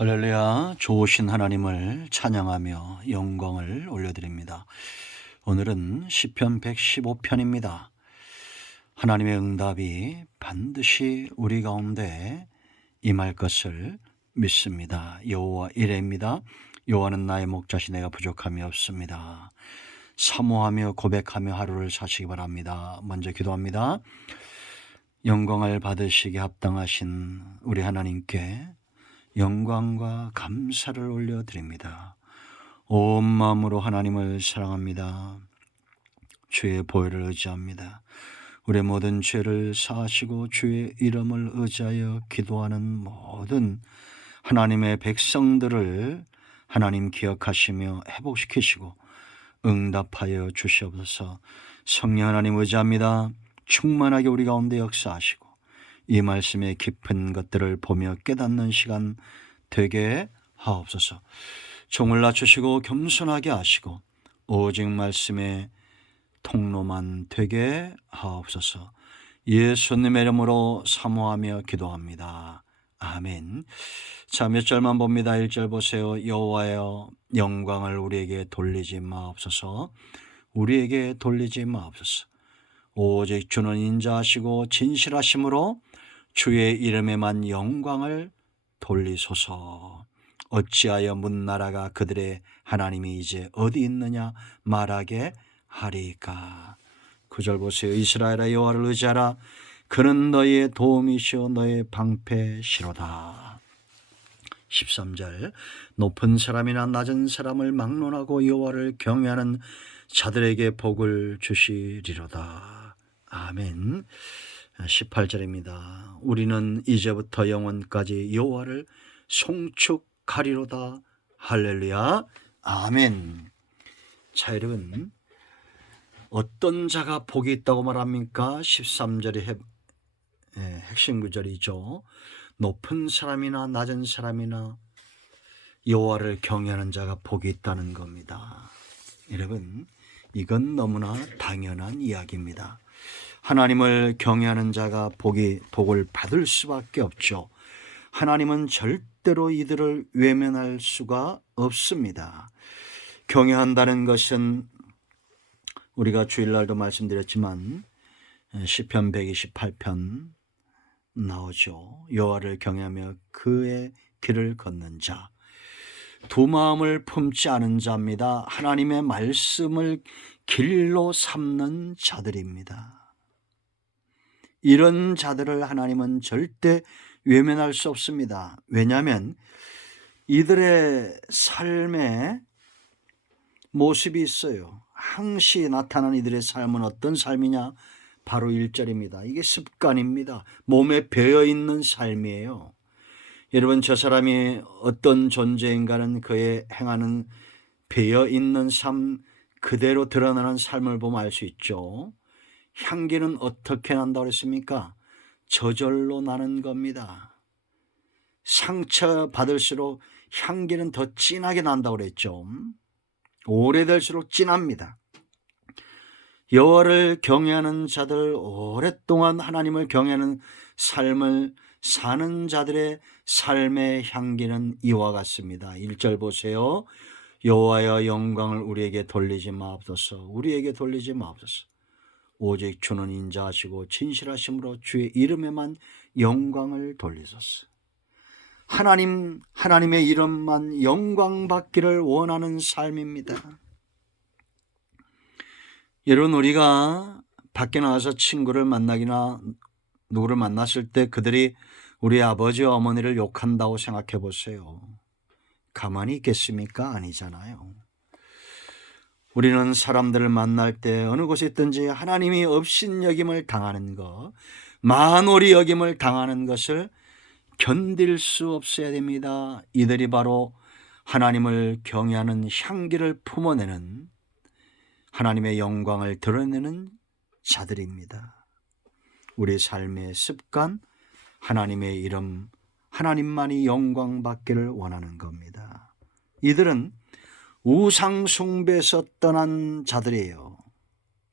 할렐루야, 좋으신 하나님을 찬양하며 영광을 올려드립니다. 오늘은 시편 115편입니다. 하나님의 응답이 반드시 우리 가운데 임할 것을 믿습니다. 여호와 이레입니다. 여호와는 나의 목자시 내가 부족함이 없습니다. 사모하며 고백하며 하루를 사시기 바랍니다. 먼저 기도합니다. 영광을 받으시기 합당하신 우리 하나님께 영광과 감사를 올려드립니다. 온 마음으로 하나님을 사랑합니다. 주의 보혈을 의지합니다. 우리의 모든 죄를 사하시고 주의 이름을 의지하여 기도하는 모든 하나님의 백성들을 하나님 기억하시며 회복시키시고 응답하여 주시옵소서. 성령 하나님 의지합니다. 충만하게 우리 가운데 역사하시고 이 말씀의 깊은 것들을 보며 깨닫는 시간 되게 하옵소서. 종을 낮추시고 겸손하게 하시고 오직 말씀의 통로만 되게 하옵소서. 예수님의 이름으로 사모하며 기도합니다. 아멘. 자, 몇 절만 봅니다. 1절 보세요. 여호와여, 영광을 우리에게 돌리지 마옵소서. 우리에게 돌리지 마옵소서. 오직 주는 인자하시고 진실하심으로 주의 이름에만 영광을 돌리소서. 어찌하여 문나라가 그들의 하나님이 이제 어디 있느냐 말하게 하리까. 9절 보세요. 이스라엘아, 여호와를 의지하라. 그는 너희의 도움이시오 너희의 방패시로다. 13절 높은 사람이나 낮은 사람을 막론하고 여호와를 경외하는 자들에게 복을 주시리로다. 아멘. 18절입니다. 우리는 이제부터 영원까지 여호와를 송축하리로다. 할렐루야. 아멘. 자, 여러분, 어떤 자가 복이 있다고 말합니까? 13절이 핵심 구절이죠. 높은 사람이나 낮은 사람이나 여호와를 경외하는 자가 복이 있다는 겁니다. 여러분, 이건 너무나 당연한 이야기입니다. 하나님을 경외하는 자가 복을 받을 수밖에 없죠. 하나님은 절대로 이들을 외면할 수가 없습니다. 경외한다는 것은 우리가 주일날도 말씀드렸지만 시편 128편 나오죠. 여호와를 경외하며 그의 길을 걷는 자, 두 마음을 품지 않은 자입니다. 하나님의 말씀을 길로 삼는 자들입니다. 이런 자들을 하나님은 절대 외면할 수 없습니다. 왜냐하면 이들의 삶에 모습이 있어요. 항시 나타나는 이들의 삶은 어떤 삶이냐? 바로 1절입니다. 이게 습관입니다. 몸에 배어있는 삶이에요. 여러분, 저 사람이 어떤 존재인가는 그의 행하는 배어있는 삶, 그대로 드러나는 삶을 보면 알 수 있죠. 향기는 어떻게 난다고 그랬습니까? 저절로 나는 겁니다. 상처 받을수록 향기는 더 진하게 난다고 그랬죠. 오래될수록 진합니다. 여호와를 경외하는 자들, 오랫동안 하나님을 경외하는 삶을 사는 자들의 삶의 향기는 이와 같습니다. 1절 보세요. 여호와여, 영광을 우리에게 돌리지 마옵소서. 우리에게 돌리지 마옵소서. 오직 주는 인자하시고 진실하심으로 주의 이름에만 영광을 돌리소서. 하나님의 이름만 영광 받기를 원하는 삶입니다. 여러분, 우리가 밖에 나가서 친구를 만나기나 누구를 만났을 때 그들이 우리 아버지와 어머니를 욕한다고 생각해 보세요. 가만히 있겠습니까? 아니잖아요. 우리는 사람들을 만날 때 어느 곳에 있든지 하나님이 업신여김을 당하는 것, 만오리 여김을 당하는 것을 견딜 수 없어야 됩니다. 이들이 바로 하나님을 경외하는 향기를 품어내는, 하나님의 영광을 드러내는 자들입니다. 우리 삶의 습관, 하나님의 이름, 하나님만이 영광 받기를 원하는 겁니다. 이들은 우상 숭배에서 떠난 자들이에요.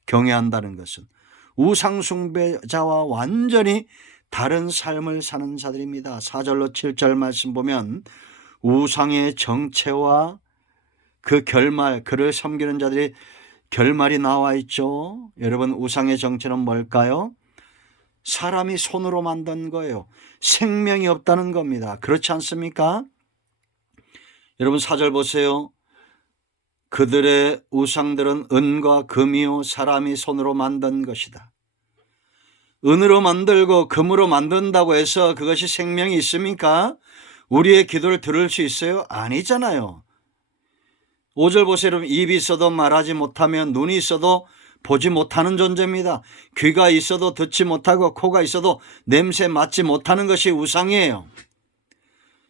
경외한다는 것은 우상 숭배자와 완전히 다른 삶을 사는 자들입니다. 4절로 7절 말씀 보면 우상의 정체와 그 결말, 그를 섬기는 자들이 결말이 나와 있죠. 여러분, 우상의 정체는 뭘까요? 사람이 손으로 만든 거예요. 생명이 없다는 겁니다. 그렇지 않습니까? 여러분 4절 보세요. 그들의 우상들은 은과 금이요 사람이 손으로 만든 것이다. 은으로 만들고 금으로 만든다고 해서 그것이 생명이 있습니까? 우리의 기도를 들을 수 있어요? 아니잖아요. 5절 보세요. 여러분, 입이 있어도 말하지 못하면 눈이 있어도 보지 못하는 존재입니다. 귀가 있어도 듣지 못하고 코가 있어도 냄새 맡지 못하는 것이 우상이에요.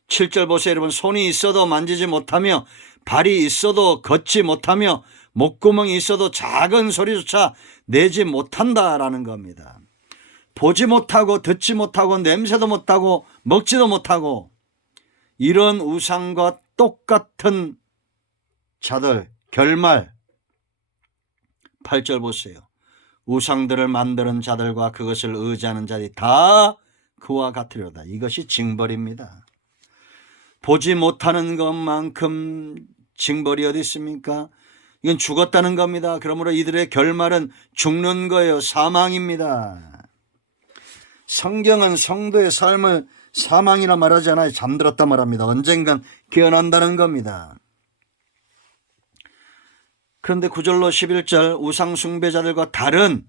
7절 보세요. 여러분, 손이 있어도 만지지 못하며 발이 있어도 걷지 못하며 목구멍이 있어도 작은 소리조차 내지 못한다라는 겁니다. 보지 못하고 듣지 못하고 냄새도 못하고 먹지도 못하고 이런 우상과 똑같은 자들 결말. 8절 보세요. 우상들을 만드는 자들과 그것을 의지하는 자들이 다 그와 같으리로다. 이것이 징벌입니다. 보지 못하는 것만큼 징벌이 어디 있습니까? 이건 죽었다는 겁니다. 그러므로 이들의 결말은 죽는 거예요. 사망입니다. 성경은 성도의 삶을 사망이라 말하지 않아요. 잠들었다 말합니다. 언젠간 깨어난다는 겁니다. 그런데 9절로 11절 우상 숭배자들과 다른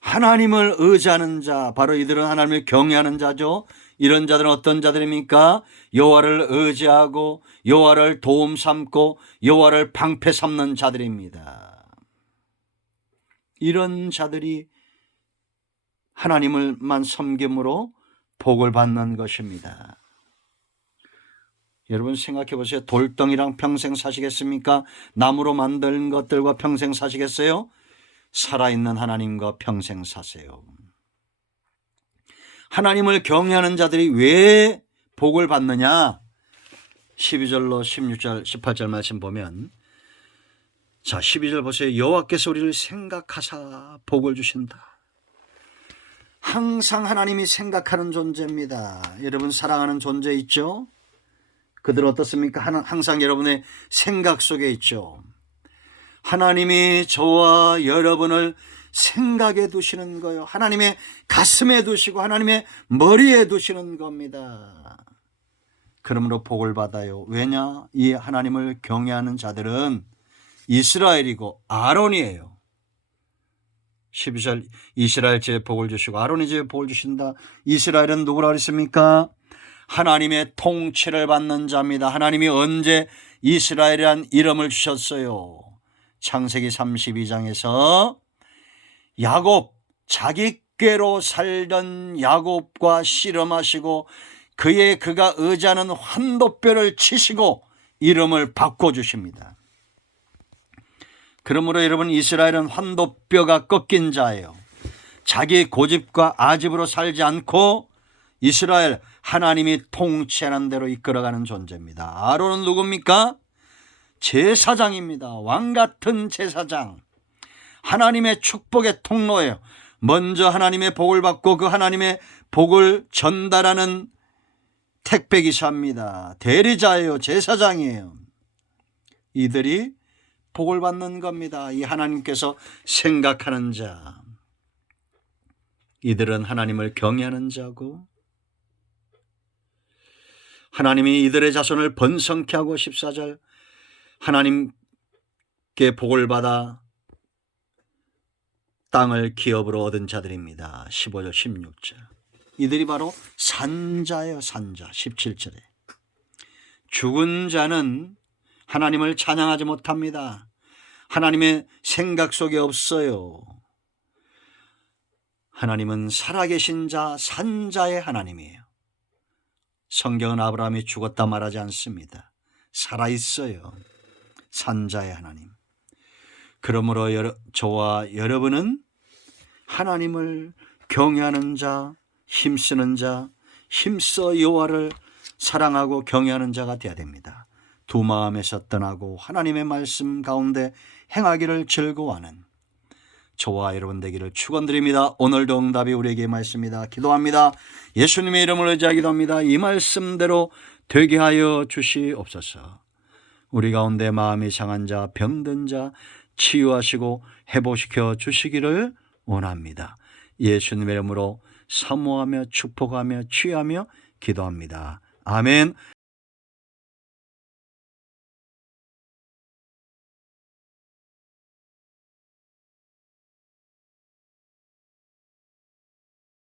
하나님을 의지하는 자, 바로 이들은 하나님을 경외하는 자죠. 이런 자들은 어떤 자들입니까? 여호와를 의지하고 여호와를 도움 삼고 여호와를 방패 삼는 자들입니다. 이런 자들이 하나님을만 섬김으로 복을 받는 것입니다. 여러분 생각해 보세요. 돌덩이랑 평생 사시겠습니까? 나무로 만든 것들과 평생 사시겠어요? 살아있는 하나님과 평생 사세요. 하나님을 경외하는 자들이 왜 복을 받느냐? 12절로 16절 18절 말씀 보면, 자 12절 보세요. 여호와께서 우리를 생각하사 복을 주신다. 항상 하나님이 생각하는 존재입니다. 여러분 사랑하는 존재 있죠? 그들은 어떻습니까? 항상 여러분의 생각 속에 있죠. 하나님이 저와 여러분을 생각에 두시는 거예요. 하나님의 가슴에 두시고 하나님의 머리에 두시는 겁니다. 그러므로 복을 받아요. 왜냐? 이 하나님을 경외하는 자들은 이스라엘이고 아론이에요. 12절 이스라엘 집에 복을 주시고 아론의 집에 복을 주신다. 이스라엘은 누구라 그랬습니까? 하나님의 통치를 받는 자입니다. 하나님이 언제 이스라엘이란 이름을 주셨어요? 창세기 32장에서 야곱, 자기께로 살던 야곱과 씨름하시고 그가 의지하는 환도뼈를 치시고 이름을 바꿔주십니다. 그러므로 여러분 이스라엘은 환도뼈가 꺾인 자예요. 자기 고집과 아집으로 살지 않고 이스라엘 하나님이 통치하는 대로 이끌어가는 존재입니다. 아론은 누굽니까? 제사장입니다. 왕같은 제사장. 하나님의 축복의 통로예요. 먼저 하나님의 복을 받고 그 하나님의 복을 전달하는 택배기사입니다. 대리자예요. 제사장이에요. 이들이 복을 받는 겁니다. 이 하나님께서 생각하는 자. 이들은 하나님을 경외하는 자고 하나님이 이들의 자손을 번성케 하고 14절 하나님께 복을 받아 땅을 기업으로 얻은 자들입니다. 15절 16절 이들이 바로 산자예요. 산자 17절에 죽은 자는 하나님을 찬양하지 못합니다. 하나님의 생각 속에 없어요. 하나님은 살아계신 자 산자의 하나님이에요. 성경은 아브라함이 죽었다 말하지 않습니다. 살아있어요. 산자의 하나님. 그러므로 저와 여러분은 하나님을 경외하는 자, 힘쓰는 자, 힘써 여호와를 사랑하고 경외하는 자가 되어야 됩니다. 두 마음에서 떠나고 하나님의 말씀 가운데 행하기를 즐거워하는 저와 여러분 되기를 축원드립니다. 오늘도 응답이 우리에게 말씀입니다. 기도합니다. 예수님의 이름을 의지하기도 합니다. 이 말씀대로 되게 하여 주시옵소서. 우리 가운데 마음이 상한 자, 병든 자 치유하시고 회복시켜 주시기를 원합니다. 예수님의 이름으로 사모하며 축복하며 취하며 기도합니다. 아멘.